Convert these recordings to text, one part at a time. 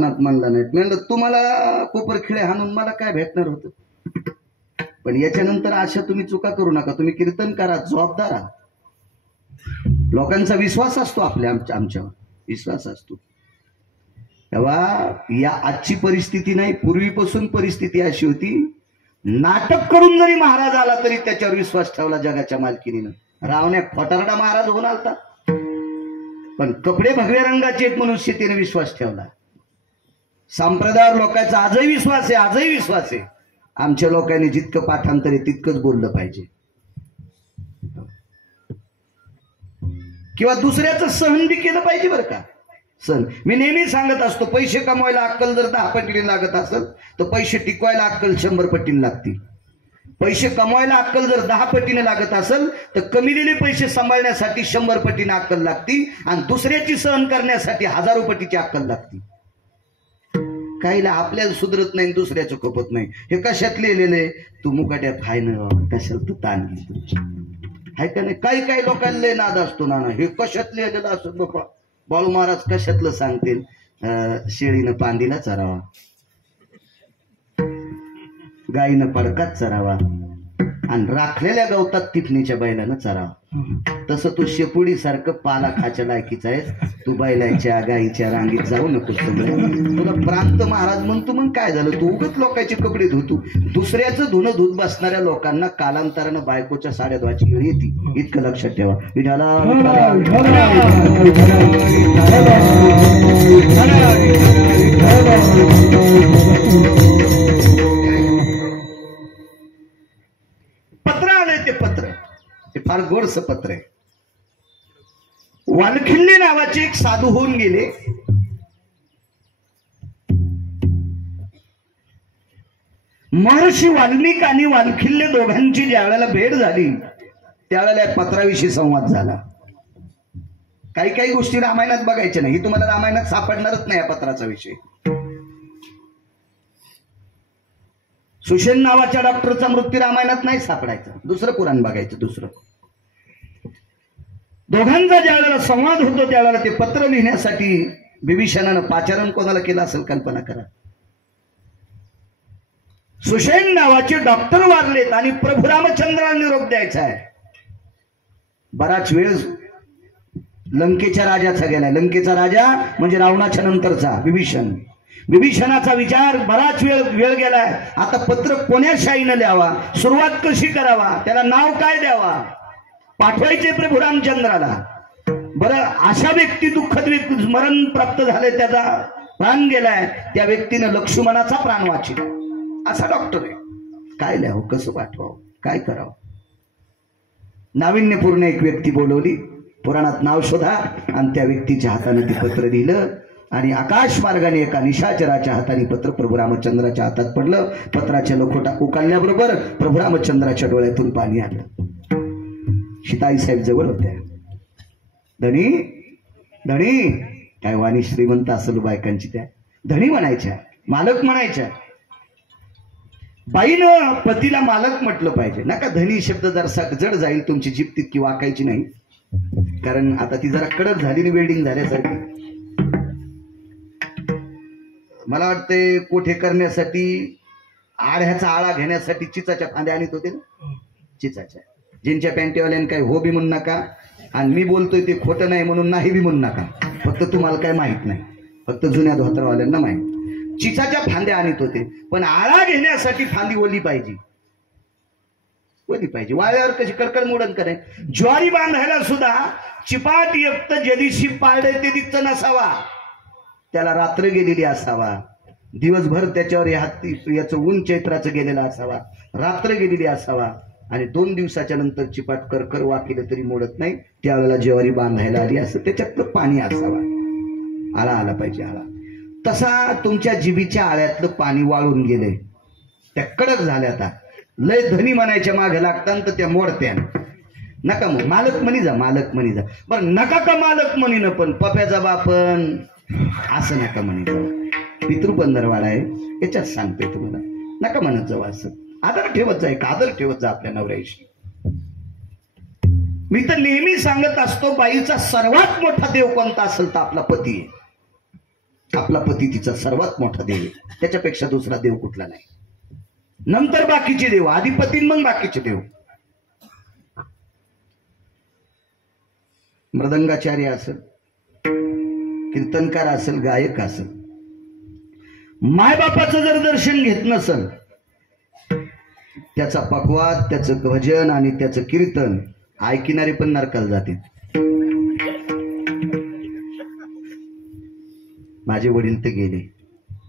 कीर्तनात म्हणला नाहीत. म्हणलं तुम्हाला कोपरखिळे हाणून मला काय भेटणार होतं. पण याच्यानंतर अशा तुम्ही चुका करू नका. तुम्ही कीर्तन करा, जबाबदार आहात. लोकांचा विश्वास असतो आमच्यावर विश्वास असतो. तेव्हा या आजची परिस्थिती नाही, पूर्वीपासून परिस्थिती अशी होती, नाटक करून जरी महाराज आला तरी त्याच्यावर विश्वास ठेवला जगाच्या मालकीनीनं. रावण्या खोटारडा महाराज होऊन आलता, पण कपडे भगव्या रंगाचे एक मनुष्यतेने विश्वास ठेवला. संप्रदायावर लोकांचा आजही विश्वास आहे. आमच्या लोकांनी जितकं पाठांतर आहे तितकंच बोललं पाहिजे, किंवा दुसऱ्याचं सहन बी केलं पाहिजे बरं का. सण मी नेहमी सांगत असतो, पैसे कमवायला अक्कल जर 10 पटीने लागत असेल तर पैसे टिकवायला अक्कल 100 पटीने लागतील. पैसे कमवायला अक्कल जर 10 पटीने लागत असेल तर कमिलेले पैसे सांभाळण्यासाठी 100 पटीने अक्कल लागती, आणि दुसऱ्याची सहन करण्यासाठी 1000 पटीची अक्कल लागती. काहीला आपल्याला सुधरत नाही, दुसऱ्याचं खपत नाही. हे कशात लिहिलेले, तू मुकाट्यात हाय ना, कशाला तू ताण घेतो हाय का नाही. काही काही लोकांना लय नाद असतो ना, हे कशात लिहिलेलं असत बाबा. बाळू महाराज कशातलं सांगतील, शेळीनं पांदीला चरावा, गायीनं पडकात चरावा, आणि राखलेल्या गवतात टिफणीच्या बैलानं चरावा. तसं तू शेपुडी सारखं पाला खाच्या लायकीचा आहेस. तू बैलाच्या गायीच्या रांगीत जाऊ नकोस. तुला प्रांत महाराज म्हणतो, मग काय झालं, तू उगत लोकांचे कपडे धुतो. दुसऱ्याचं धुणं धुत बसणाऱ्या लोकांना कालांतरानं बायकोच्या साड्या धुवायची वेळ येते, इतकं लक्षात ठेवा. पत्र आलंय, ते पत्र ते फार गोडसं पत्र आहे. वालखिल्ले नावाचे एक साधू होऊन गेले. महर्षी वाल्मिक आणि वालखिल्ले दोघांची ज्या वेळेला भेट झाली त्यावेळेला पत्राविषयी संवाद झाला. काही काही गोष्टी रामायणात बघायच्या नाही, ही तुम्हाला रामायणात सापडणारच नाही. या पत्राचा विषय, सुषेण नावाच्या डॉक्टरचा मृत्यू रामायणात नाही सापडायचा. दुसरं पुराण बघायचं. दुसरं दोघांचा ज्या वेळेला संवाद होतो त्यावेळेला ते पत्र लिहिण्यासाठी विभीषणानं पाचारण कोणाला केलं असेल कल्पना करा. सुषेण नावाचे डॉक्टर वारलेत आणि प्रभू रामचंद्राला निरोप द्यायचा आहे. बराच वेळ लंकेच्या राजाचा गेलाय. लंकेचा राजा म्हणजे रावणाच्या नंतरचा विभीषण. विभीषणाचा विचार बराच वेळ गेलाय. आता पत्र कोण्या शाईनं लिहावा, सुरुवात कशी करावा, त्याला नाव काय द्यावा, पाठवायचे प्रभू रामचंद्राला. बरं, अशा व्यक्ती दुःखद मरण प्राप्त झाले, त्याचा प्राण गेलाय, त्या व्यक्तीनं लक्ष्मणाचा प्राण वाचला. असा डॉक्टर आहे. काय लिहावं, कसं पाठवावं, काय करावं. नाविन्यपूर्ण एक व्यक्ती बोलवली, पुराणात नाव शोधा, आणि त्या व्यक्तीच्या हाताने ते पत्र लिहिलं. आणि आकाश मार्गाने एका निशाचराच्या हाताने पत्र प्रभू रामचंद्राच्या हातात पडलं. पत्राच्या लखोटा उकालल्याबरोबर प्रभू रामचंद्राच्या डोळ्यातून पाणी आलं. सीताई साहेब जवळ होत्या. धनी धनी, काय वाणी श्रीमंत असेल बायकांची, त्या धनी म्हणायच्या, मालक म्हणायच्या. बाईनं पतीला मालक म्हटलं पाहिजे, नका धनी शब्द जरा जड जाईल, तुमची जीभ तितकी वाकायची नाही. कारण आता ती जरा कडक झाली आणि वेल्डिंग झाल्यासारखी. मला वाटते कोठे करण्यासाठी, आढ्याचा आळा घेण्यासाठी चिचाच्या फांद्या आणत होते ना, चिचाच्या. ज्यांच्या पॅन्टीवाल्यानं काही हो बी म्हणू नका, आणि मी बोलतोय ते खोटं नाही म्हणून नाही बी म्हणू नका. फक्त तुम्हाला काय माहित नाही, फक्त जुन्या धोतरवाल्यांना माहित. चिचाच्या फांद्या आणत होते, पण आळा घेण्यासाठी फांदी ओली पाहिजे, ओली पाहिजे. वाळ्यावर कशी कडकड मोडण करे. ज्वारी बांधायला सुद्धा चिपाट युक्त जदिशी पाळले ते दिक्च नसावा, त्याला रात्र गेलेली असावा. दिवसभर त्याच्यावर याचं ऊन चैत्राचं गेलेलं असावा, रात्र गेलेली असावा. आणि 2 दिवसाच्या नंतर चिपाट करकर वाकेलं तरी मोडत नाही. त्यावेळेला ज्वारी बांधायला आली असं त्याच्यातलं पाणी असावा, आळा आला पाहिजे, आळा. तसा तुमच्या जिभीच्या आळ्यातलं पाणी वाळून गेले, त्या कडक झाल्या. आता लय धनी म्हणायच्या मागे लागतात तर त्या मोडत्या. नका मग मालक म्हणी जा, मालक म्हणी जा. बरं, नका का मालक म्हणी न, पण पप्याचा बापन असं नका म्हणी जाऊ. पितृपंधरवाडा आहे, याच्यात सांगतोय तुम्हाला. नका म्हणत जाऊ असं. आदर ठेवत जा, एक आदर ठेवत जा आपल्या नवऱ्याशी. मी तर नेहमी सांगत असतो, बाईचा सर्वात मोठा देव कोणता असेल तर आपला पती आहे. आपला पती तिचा सर्वात मोठा देव आहे, त्याच्यापेक्षा दुसरा देव कुठला नाही. नंतर बाकीचे देव, आधी पती मग बाकीचे देव. मृदंगाचार्य असेल, कीर्तनकार असेल, गायक असेल, मायबापाचं जर दर्शन घेत नसल, त्याचा पकवाद, त्याचं भजन आणि त्याचं कीर्तन ऐकणारे पण नरकाला जातील. माझे वडील तर गेले,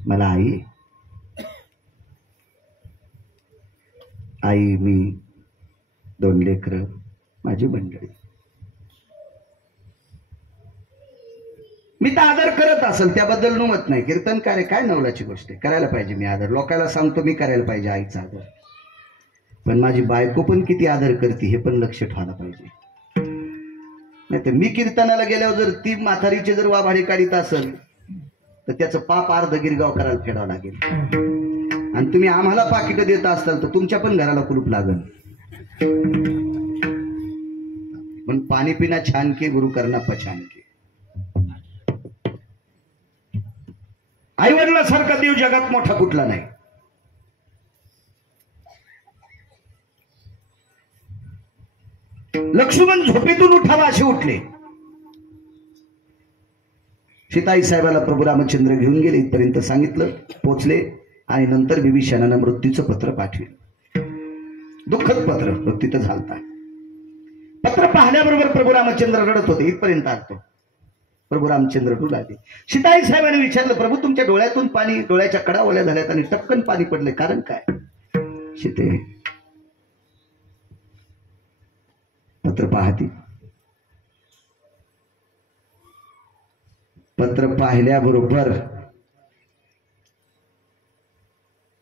मला आई मी 2 लेकरं, माझी मंडळी. मी तर आदर करत असेल, त्याबद्दल नुमत नाही. कीर्तनकार आहे, काय नवलाची गोष्ट आहे, करायला पाहिजे मी आदर. लोकांना सांगतो मी करायला पाहिजे आईचा आदर, पण माझी बायको पण किती आदर करते हे पण लक्ष ठेवायला पाहिजे. नाही तर मी कीर्तनाला गेल्यावर जर ती म्हातारीचे जर वाभाडे काढीत असेल तर त्याचं पाप अर्ध गिरगाव करायला फेडावं लागेल. आणि तुम्ही आम्हाला पाकिट देत असताल तर तुमच्या पण घराला कुलूप लागल. पण पाणी पिना छान के, गुरु करना पछान के. आई वडिलांसारखा देव जगात मोठा कुठला नाही. लक्ष्मण झोपेतून उठावा असे उठले. सीताई साहेबाला प्रभू रामचंद्र घेऊन गेले, इथपर्यंत सांगितलं, पोचले. आणि नंतर विभीषणानं मृत्यूचं पत्र पाठविलं. दुःखद पत्र, तिथं झालता. पत्र पाहिल्याबरोबर प्रभू रामचंद्र रडत होते. इथपर्यंत आलतो. प्रभू रामचंद्र डुलाले. सीताई साहेबांनी विचारलं, प्रभू तुमच्या डोळ्यातून पाणी, डोळ्याच्या कडा ओल्या झाल्यात आणि टपकन पाणी पडले, कारण काय? सीते पत्र पाहती. पत्र पाहिल्याबरोबर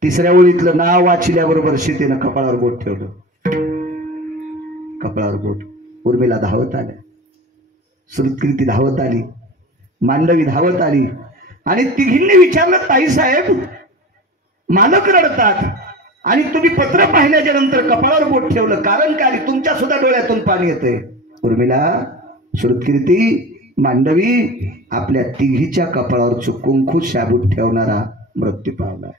तिसऱ्या ओळीतलं नाव वाचल्याबरोबर सीतेनं कपाळावर बोट ठेवलं. कपाळावर बोट. उर्मिला धावत आल्या, श्रुतकीर्ती धावत आली, मांडवी धावत आली आणि तिघींनी विचारलं, ताई साहेब मालक रडतात आणि तुम्ही पत्र पाहिल्याच्या नंतर कपाळावर बोट ठेवलं, कारण काय? तुमच्या सुद्धा डोळ्यातून पाणी येतंय. उर्मिला, श्रुतकीर्ती, मांडवी, आपल्या तिघीच्या कपाळावर कुंकू शाबूत ठेवणारा मृत्यू पावला.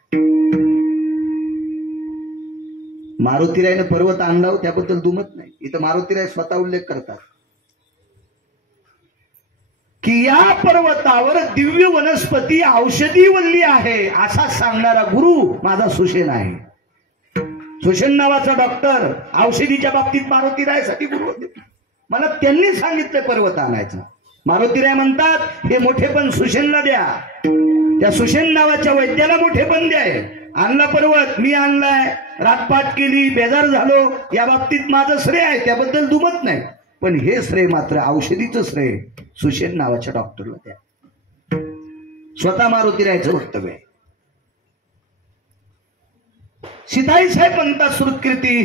मारुतीरायनं पर्वत आणला, त्याबद्दल दुमत नाही. इथं मारुतीराय स्वतः उल्लेख करतात की या पर्वतावर दिव्य वनस्पती, औषधी वल्ली आहे, असा सांगणारा गुरु माझा सुषेण आहे. सुषेण नावाचा डॉक्टर औषधीच्या बाबतीत मारुतीरायसाठी गुरु होते. मला त्यांनी सांगितलं पर्वत आणायचं. मारुतीराय म्हणतात, हे मोठेपण सुषेणला द्या, त्या सुषेण नावाच्या वैद्याला मोठेपण द्याय. आणला पर्वत, मी आणलाय, रातपाट केली, बेजार झालो, या बाबतीत माझं श्रेय आहे, त्याबद्दल दुमत नाही. पण हे श्रेय मात्र औषधीचं श्रेय सुषेण नावाच्या डॉक्टरला द्या. स्वतः मारुतीरायचं वक्तव्य आहे. सीताई साहेब म्हणतात, श्रुतकीर्ती,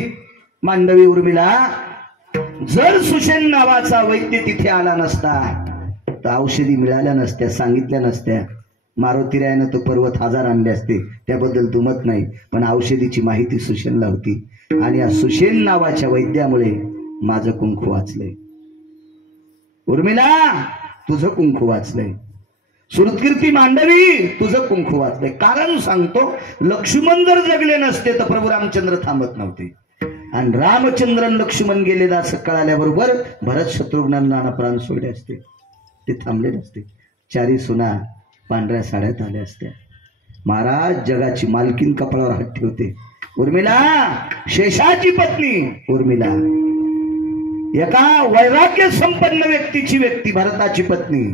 मांडवी, उर्मिला, जर सुषेण नावाचा वैद्य तिथे आला नसता तर औषधी मिळाल्या नसत्या, सांगितल्या नसत्या. मारुतीरायानं तो पर्वत 1000 आणले असते, त्याबद्दल दुमत नाही. पण औषधीची माहिती सुषेणला होती आणि या सुषेण नावाच्या वैद्यामुळे माझं कुंकू वाचलंय. उर्मिला, तुझं कुंकू वाचलंय. श्रुतकीर्ती, मांडवी, तुझं कुंकू वाचलंय. कारण सांगतो, लक्ष्मण जर जगले नसते तर प्रभू रामचंद्र थांबत नव्हते. आणि रामचंद्र लक्ष्मण गेलेलं असं कळाल्याबरोबर भरत शत्रुघ्नांना प्राण सोडले असते, ते थांबले नसते. 4 सुना पांढऱ्या साड्यात आल्या असत्या. महाराज जगाची मालकीन कपाळावर हात ठेवते. उर्मिला, शेषाची पत्नी उर्मिला, एका वैराग्य संपन्न व्यक्तीची व्यक्ती, भरताची पत्नी,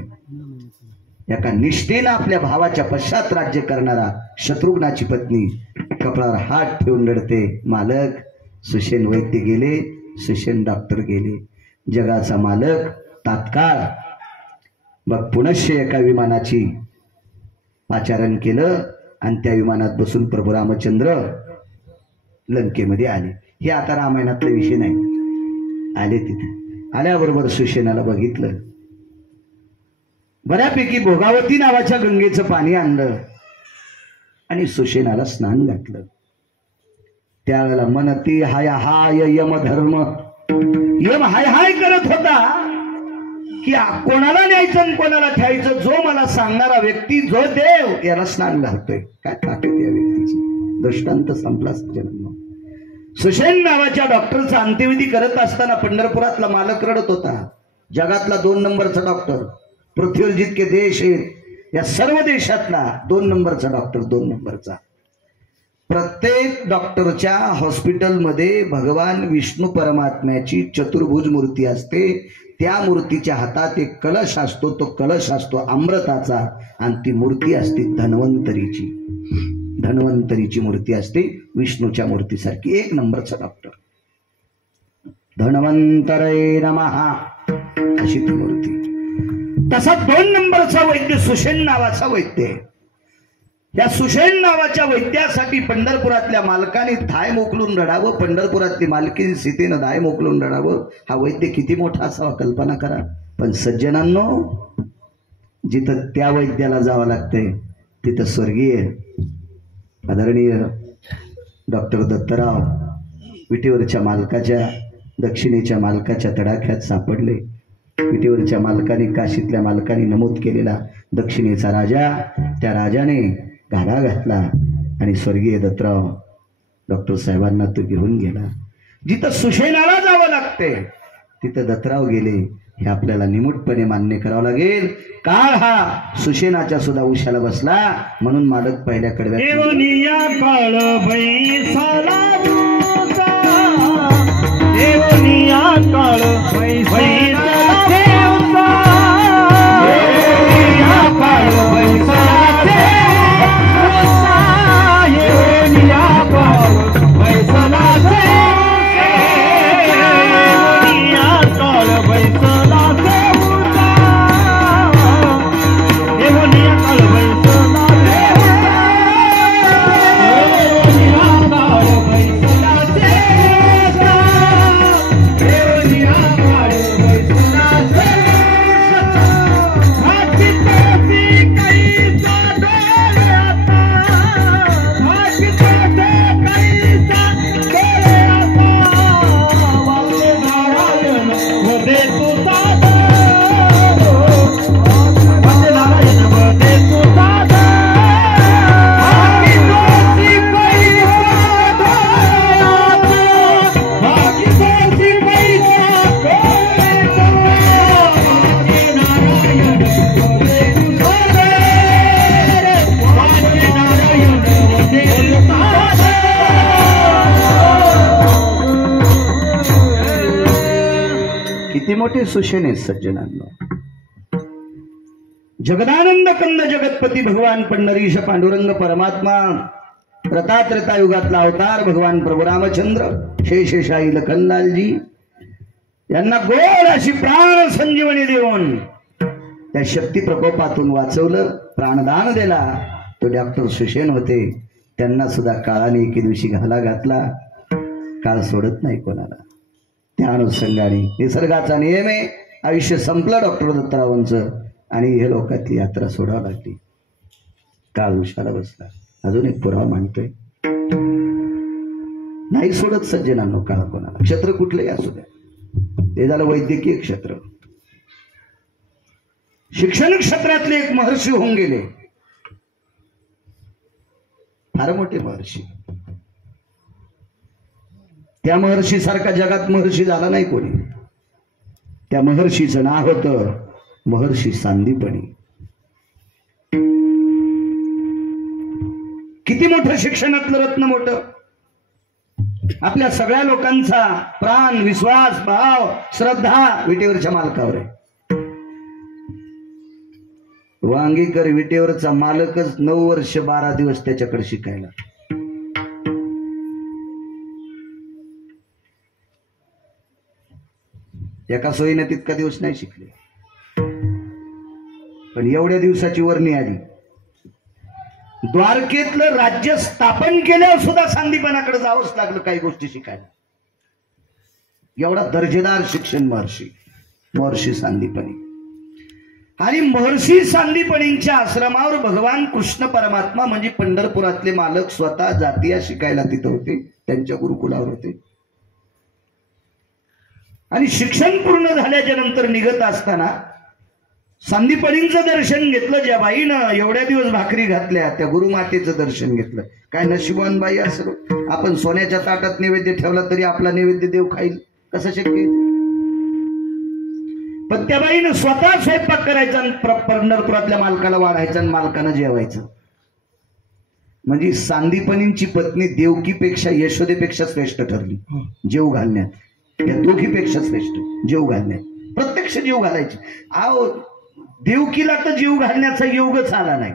एका निष्ठेनं आपल्या भावाच्या पश्चात राज्य करणारा शत्रुघ्नाची पत्नी कपाळावर हात ठेवून रडते, मालक सुषेण वैद्य गेले, सुषेण डॉक्टर गेले. जगाचा मालक तात्काळ मग पुनश्च एका विमानाची पाचारण केलं आणि त्या विमानात बसून प्रभू रामचंद्र लंकेमध्ये आले. हे आता रामायणातला विषय नाही. आले, तिथे आल्याबरोबर सुषेणाला बघितलं, बऱ्यापैकी भोगावती नावाच्या गंगेचं पाणी आणलं आणि सुषेणाला स्नान घातलं. त्यावेळेला मनती हाय हाय यम धर्म, यम हाय हाय करत होता की कोणाला न्यायचं आणि कोणाला ठेवायचं, जो मला सांगणारा व्यक्ती, जो देव, याला स्नान घालतोय. काय ताकद या व्यक्तीची. दृष्टांत संपला सज्जनांनो. सुशेन नावाच्या डॉक्टरचा अंत्यविधी करत असताना पंढरपुरातला मालक रडत होता. जगातला 2 नंबरचा डॉक्टर, पृथ्वीवर जितके देश आहेत या सर्व देशातला 2 नंबरचा डॉक्टर, 2 नंबरचा. प्रत्येक डॉक्टरच्या हॉस्पिटलमध्ये भगवान विष्णू परमात्म्याची चतुर्भुज मूर्ती असते. त्या मूर्तीच्या हातात एक कलश असतो. तो कलश असतो अमृताचा आणि ती मूर्ती असते धन्वंतरीची. धन्वंतरीची मूर्ती असते विष्णूच्या मूर्तीसारखी. 1 नंबरचा डॉक्टर. धन्वंतरे नमः अशी ती मूर्ती. तसा 2 नंबरचा वैद्य सुशेन नावाचा वैद्य. या सुशेन नावाच्या वैद्यासाठी पंढरपुरातल्या मालकाने थाय मोकलून रडावं. पंढरपुरातली मालकी सीतेनं धाय मोकलून रडावं. हा वैद्य किती मोठा असावा कल्पना करा. पण सज्जनांनो, जिथं त्या वैद्याला जावं लागतंय तिथं स्वर्गीय आदरणीय डॉक्टर दत्तराव विटेवरच्या मालकाच्या, दक्षिणेच्या मालकाच्या तडाख्यात सापडले. विटेवरच्या मालकाने, काशीतल्या मालकाने नमूद केलेला दक्षिणेचा राजा, त्या राजाने घाला घातला आणि स्वर्गीय दत्तराव डॉक्टर साहेबांना तो घेऊन गेला. जिथं सुशेनाला जावं लागते तिथं दत्तराव गेले. हे आपल्याला निमूटपणे मान्य करावं लागेल. काळ हा सुशेनाच्या सुद्धा उशाला बसला. म्हणून मालक पहिल्या कडव्यात किती मोठे सुशेन आहेत सज्जनांनो. जगदानंद कंद जगतपती भगवान पंढरीश पांडुरंग परमात्मा, रतात्रता युगातला अवतार भगवान प्रभू रामचंद्र, शेषशाही लखनलालजी यांना गोड अशी प्राण संजीवनी देऊन त्या शक्ती प्रकोपातून वाचवलं, प्राणदान दिला. तो डॉक्टर सुशेन होते. त्यांना सुद्धा काळाने एके दिवशी घाला घातला. काळ सोडत नाही कोणाला. त्या अनुषंगाने निसर्गाचा नियम आहे. आयुष्य संपलं डॉक्टर दत्तरावांचं आणि हे लोकातली यात्रा सोडावं लागली. काळ उशाला बसला. अजून एक पुरावा मांडतोय. नाही सोडत सज्जनांनो काळ कोणाला. क्षेत्र कुठलंही असू द्या. ते झालं वैद्यकीय क्षेत्र. शिक्षण क्षेत्रातले एक महर्षी होऊन गेले. फार मोठे महर्षी. त्या महर्षी सारखा जगात महर्षी झाला नाही कोणी. त्या महर्षीचं नाव होतं महर्षी सांदीपनी. किती मोठं शिक्षणातलं रत्न मोठं. आपल्या सगळ्या लोकांचा प्राण, विश्वास, भाव, श्रद्धा विटेवरच्या मालकावर आहे. वांगीकर विटेवरचा मालकच 9 वर्ष 12 दिवस त्याच्याकडे शिकायला. एका सोयीने तितका दिवस नाही शिकले. पण एवढ्या दिवसाची वर्णी आली. द्वारकेतलं राज्य स्थापन केल्यावर सुद्धा सांदीपनाकडे जावंच लागलं काही गोष्टी शिकायला. एवढा दर्जेदार शिक्षण महर्षी सांदीपनी. आणि महर्षी सांदीपनींच्या आश्रमावर भगवान कृष्ण परमात्मा म्हणजे पंढरपुरातले मालक स्वतः जातीय शिकायला तिथं होते. त्यांच्या गुरुकुलावर होते. आणि शिक्षण पूर्ण झाल्याच्या नंतर निघत असताना संदीपनींचं दर्शन घेतलं. ज्या बाईनं एवढ्या दिवस भाकरी घातल्या त्या गुरुमातेचं दर्शन घेतलं. काय नशिबान बाई असं, आपण सोन्याच्या ताटात नैवेद्य ठेवला तरी आपला नैवेद्य देव खाईल, कसं शक्य? पण त्या बाईनं स्वतः स्वयंपाक करायचा आणि पंढरपुरातल्या मालकाला वाढायचं आणि मालकानं जेवायचं. म्हणजे सांदीपनींची पत्नी देवकीपेक्षा यशोदेपेक्षा श्रेष्ठ ठरली जेव घालण्यात. त्या दोघीपेक्षा श्रेष्ठ जेव घालण्यात, प्रत्यक्ष जेव घालायची. आहो देवकीला तर जीव घालण्याचा योगच आला नाही,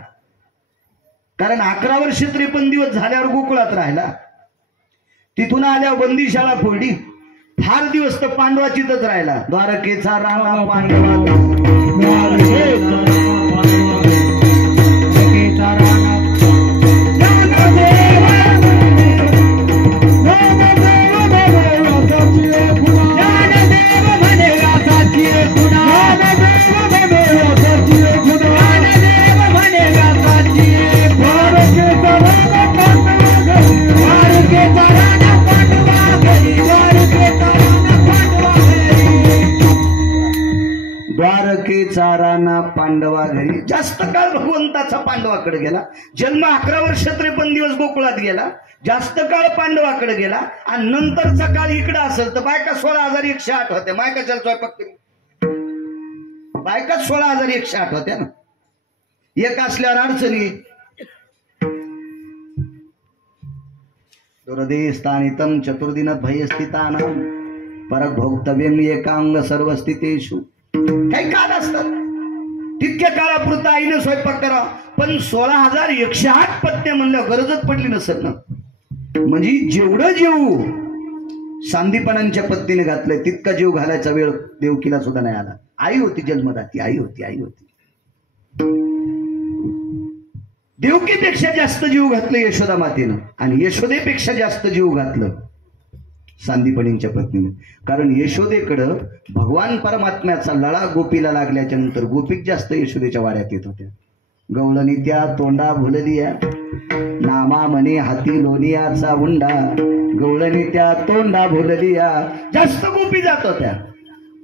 कारण 11 वर्ष 53 दिवस झाल्यावर गोकुळात राहिला. तिथून आल्यावर बंदीशाळा फोडली. फार दिवस तर पांडवाचीतच राहिला. द्वारकेचा राणा पांडवा, द्वारकेचा राणा पांडवा घरी. जास्त काळ भगवंताचा पांडवाकडे गेला. जन्म 11 वर्ष 53 दिवस गोकुळात गेला. जास्त काळ पांडवाकडे गेला. आणि नंतरचा काळ इकडे असेल तर बायका 16,108 होत्या. बायका चल स्वयंपाक केली, बायका 16,108 होत्या ना. एक असल्यावर अडचणी. दुर्देस्थानितम चतुर्दिनात भयस्थितानां परक भोक्तव्यम एकांग सर्व स्थितेषु. काही काळ असतात, तितक्या काळापुरता आईनं स्वयंपाक करा. पण 16,108 पत्न्या म्हणल्यावर गरजच पडली नसेल ना. म्हणजे जेवढं जीव सांदीपनांच्या पत्नीने घातलंय तितका जीव घालायचा वेळ देवकीला सुद्धा नाही आला. आई होती जन्मदाती, आई होती. देवकीपेक्षा जास्त जीव घातलं यशोदा मातेनं, आणि यशोदेपेक्षा जास्त जीव घातलं सांदीपनींच्या पत्नीने. कारण यशोदेकडं भगवान परमात्म्याचा लळा गोपीला लागल्याच्या नंतर गोपीत जास्त यशोदेच्या वाड्यात येत होत्या. गवळणी त्या तोंडा भुललिया, नामा म्हणे हाती लोनियाचा उंडा. गवळणी त्या तोंडा भुललिया, जास्त गोपी जात होत्या.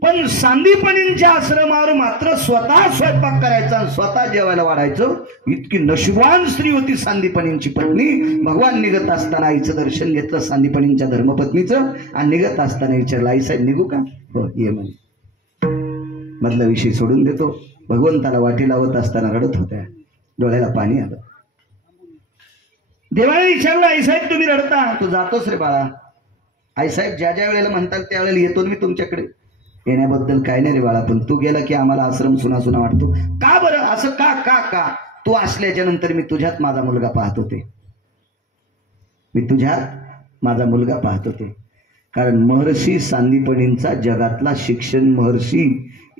पण सांदीपनींच्या आश्रमावर मात्र स्वतः स्वयंपाक करायचा, स्वतः जेवायला वाढायचं. इतकी नशिबान स्त्री होती सांदीपनींची पत्नी. भगवान निघत असताना आईचं दर्शन घेतलं, सांदीपनींच्या धर्मपत्नीचं, आणि निघत असताना विचारलं, आई साहेब निघू का? हो ये म्हणे. मधला विषय सोडून देतो. भगवंताला वाटी लावत असताना रडत होत्या, डोळ्याला पाणी आलं. देवाने विचारलं, आई साहेब तुम्ही रडता? तू जातोस रे बाळा. आई साहेब ज्या ज्या वेळेला म्हणतात त्यावेळेला येतो मी तुमच्याकडे. येण्याबद्दल काय नाही रे बाळा, पण तू गेला की आम्हाला आश्रम सुना सुना वाटतो. का बरं असं? का का का तू असल्याच्या नंतर मी तुझ्यात माझा मुलगा पाहत होते. मी तुझ्यात माझा मुलगा पाहत होते. कारण महर्षी सांदीपनींचा जगातला शिक्षण महर्षी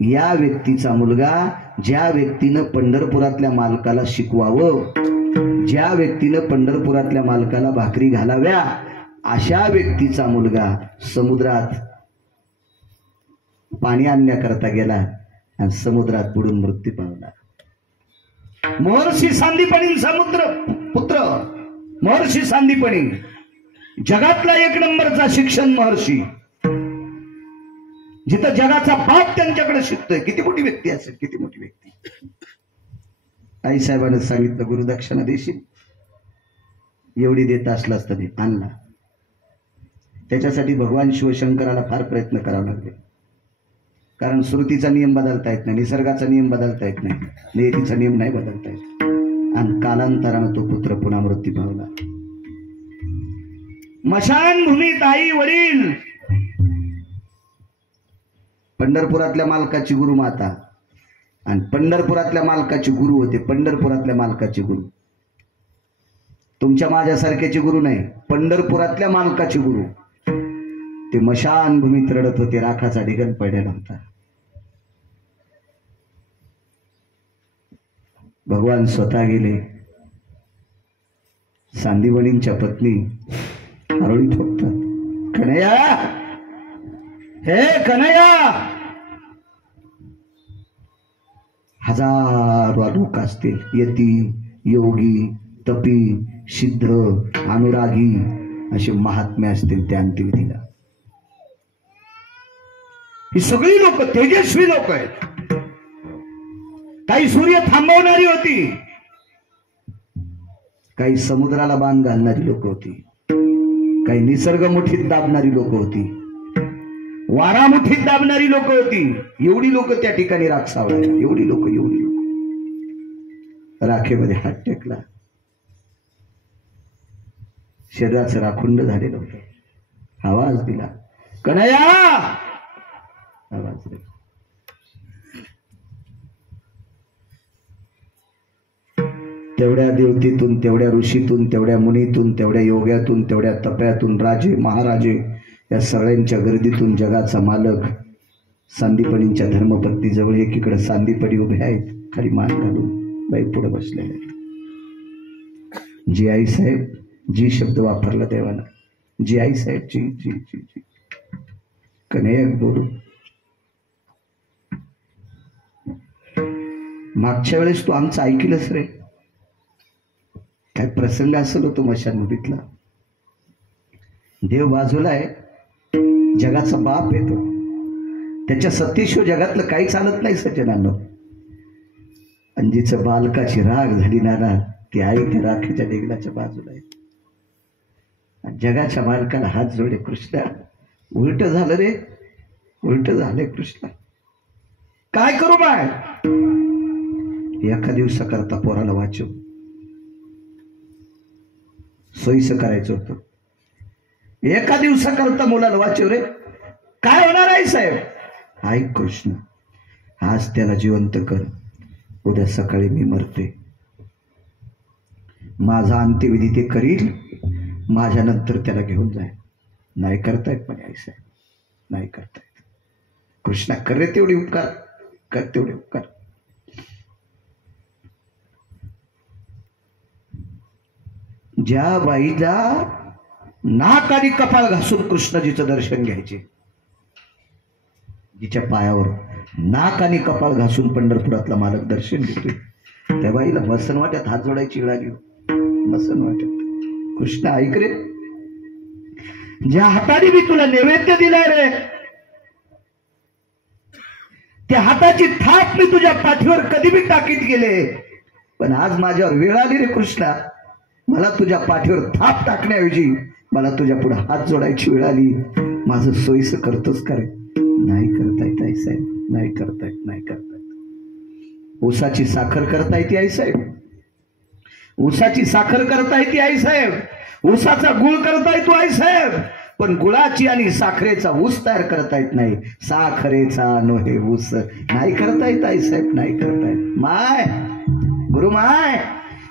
या व्यक्तीचा मुलगा, ज्या व्यक्तीनं पंढरपुरातल्या मालकाला शिकवावं, ज्या व्यक्तीनं पंढरपुरातल्या मालकाला भाकरी घालाव्या, अशा व्यक्तीचा मुलगा समुद्रात पाणी आणण्याकरता गेला आणि समुद्रात बुडून मृत्यू पावला. महर्षी सांदीपनी समुद्र पुत्र महर्षी सांदीपनी, जगातला 1 नंबरचा शिक्षण महर्षी. जिथं जगाचा बाप त्यांच्याकडे शिकतोय. किती मोठी व्यक्ती असेल, किती मोठी व्यक्ती. आई साहेबांनी सांगितलं, गुरुदक्षिणा देशील? एवढी देत असलास तरी आणला. त्याच्यासाठी भगवान शिवशंकराला फार प्रयत्न करावे लागले. कारण श्रुतीचा नियम बदलता येत नाही, निसर्गाचा नियम बदलता येत नाही, नियतीचा नियम नाही बदलता येत. आणि कालांतरानं तो पुत्र पुन्हा मृत्यू पावला. मशानभूमीत आई वडील, पंढरपुरातल्या मालकाची गुरु माता, आणि पंढरपुरातल्या मालकाचे गुरु होते. पंढरपुरातल्या मालकाचे गुरु, तुमच्या माझ्यासारख्याचे गुरु नाही, पंढरपुरातल्या मालकाचे गुरु. ते मशानभूमीत रडत होते. राखाचा ढिगल पडलेला होता. भगवान स्वतः गेले. सांदीपनींच्या पत्नी हरळी ठोकतात, कन्हैया, हे कन्हैया. हजारो लोक असतील, यती, योगी, तपी, सिद्ध, अनुरागी असे महात्मे असतील त्या अंत्यविधीला. ही सगळी लोक तेजस्वी लोक आहेत. काही सूर्य थांबवणारी होती, काही समुद्राला बाण घालणारी लोक होती, काही निसर्ग मुठीत दाबणारी लोक होती, वारा मुठीत दाबणारी लोक होती. एवढी लोक त्या ठिकाणी राख सावळायला, एवढी लोक राखेमध्ये हात टेकला. शरीराचं राखुंड झालेलं होतं. आवाज दिला, कन्हैया. आवाज दिला. तेवढ्या देवतेतून, तेवढ्या ऋषीतून, तेवढ्या मुनीतून, तेवढ्या योग्यातून, तेवढ्या तप्यातून, राजे महाराजे या सगळ्यांच्या गर्दीतून जगाचा मालक सांदीपणींच्या धर्मपत्नी जवळ एकीकडे सांदीपणी उभे आहेत, खाली मान घालून बाई पुढे बसलेले आहेत. जी आई साहेब, जी शब्द वापरला देवाला, जी आई साहेब, जी जी जी जी. कन्हैया बोलू, मागच्या वेळेस तू आमचं ऐकलंस रे. काय प्रसंग असेल होतो मशानभूमीतला. देव बाजूला आहे, जगाचा बाप येतो, त्याच्या सत्तेशिवाय जगातलं काही चालत नाही सज्जनांनो. आणि जिचं बालकाची राग झाली ना, ती आई त्या राखेच्या डेगलाच्या बाजूला आहे. जगाच्या मालकाला हात जोडे, कृष्णा उलट झालं रे, उलट झालंय कृष्णा, काय करू बाय. एका दिवसाकरता पोराला वाचव, सोयीचं करायचं होतं. एका दिवसाकरता मुलाला वाचव रे, काय होणार आहे साहेब. ऐक कृष्ण, आज त्याला जिवंत कर, उद्या सकाळी मी मरते. माझा अंत्यविधी ते करील, माझ्यानंतर त्याला घेऊन जाय. नाही करतायत पण आई साहेब, नाही करतायत. कृष्णा कर रे तेवढी उपकार, कर तेवढे उपकार. ज्या बाईला नाक आणि कपाळ घासून कृष्णजीचं दर्शन घ्यायचे, जिच्या पायावर नाक आणि कपाळ घासून पंढरपुरातला मालक दर्शन घेतोय, त्या बाईला मसन वाट्यात हात जोडायची वेळ आली. मसन वाट्यात. कृष्ण ऐक रे, ज्या हाताने मी तुला नैवेद्य दिलाय रे, त्या हाताची थाप मी तुझ्या पाठीवर कधी बी टाकीत गेले, पण आज माझ्यावर वेळ आली रे कृष्णा. मला तुझ्या पाठीवर थाप टाकण्याऐवजी मला तुझ्या पुढे हात जोडायची वेळ आली. माझं सोयीचं करतोच करे. नाही करतायत आई साहेब, नाही करतायत, नाही करतायत. ऊसाची साखर करता येते आई साहेब, ऊसाची साखर करता येते आई साहेब, ऊसाचा गुळ करता येतो आई साहेब, पण गुळाची आणि साखरेचा ऊस तयार करता येत नाही. साखरेचा नोहे ऊस नाही करता येत आई साहेब, नाही करतायत. माय गुरु माय,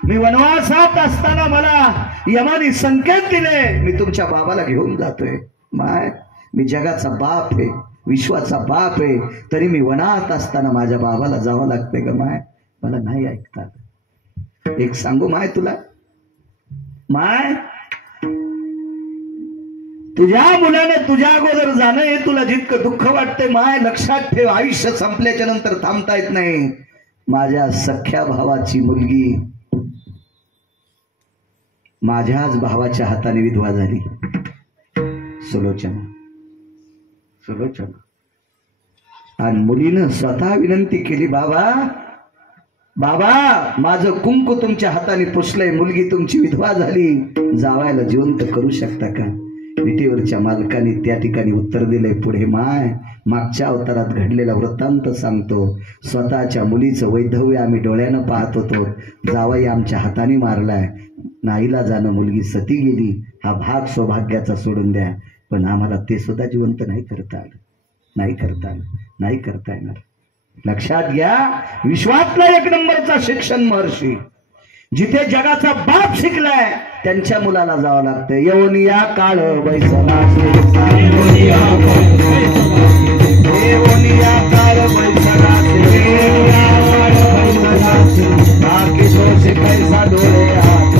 मी वनवासात असताना मला यमाने संकेत दिले, मी तुमच्या बाबाला घेऊन जातोय. माय, मी जगाचा बाप आहे, विश्वाचा बाप आहे, तरी मी वनात असताना माझ्या बाबाला जावं लागतंय ग माय, मला नाही ऐकतात. एक सांगू माय तुला, माय तुझ्या मुलाने तुझ्या अगोदर जाणं हे तुला जितकं दुःख वाटतंय माय, लक्षात ठेव, आयुष्य संपल्याच्या नंतर थांबता येत नाही. माझ्या सख्या भावाची मुलगी माझ्याच भावाच्या हाताने विधवा झाली. सुलोचना, सुलोचना. आणि मुलीनं स्वतः विनंती केली, बाबा बाबा माझं कुंकू तुमच्या हाताने पुसलंय, मुलगी तुमची विधवा झाली, जावायला जिवंत करू शकता का. विटेवरच्या मालकाने त्या ठिकाणी उत्तर दिलंय पुढे. माय, मागच्या अवतारात घडलेला वृत्तांत सांगतो. स्वतःच्या मुलीचं वैधव्य आम्ही डोळ्यानं पाहत होतो, जावाई आमच्या हाताने मारलाय, नाईला जाणं मुलगी सती गेली, हा भाग सौभाग्याचा सोडून द्या, पण आम्हाला ते सुद्धा जिवंत नाही करता आलं, नाही करता आलं, नाही करता येणार. लक्षात घ्या, विश्वातला एक नंबरचा शिक्षण महर्षी, जिथे जगाचा बाप शिकलाय त्यांच्या मुलाला जावं लागतं. येऊन या काळ बैसला, येऊन या काळ बैसला, बाकी तो शिकायचा डोळे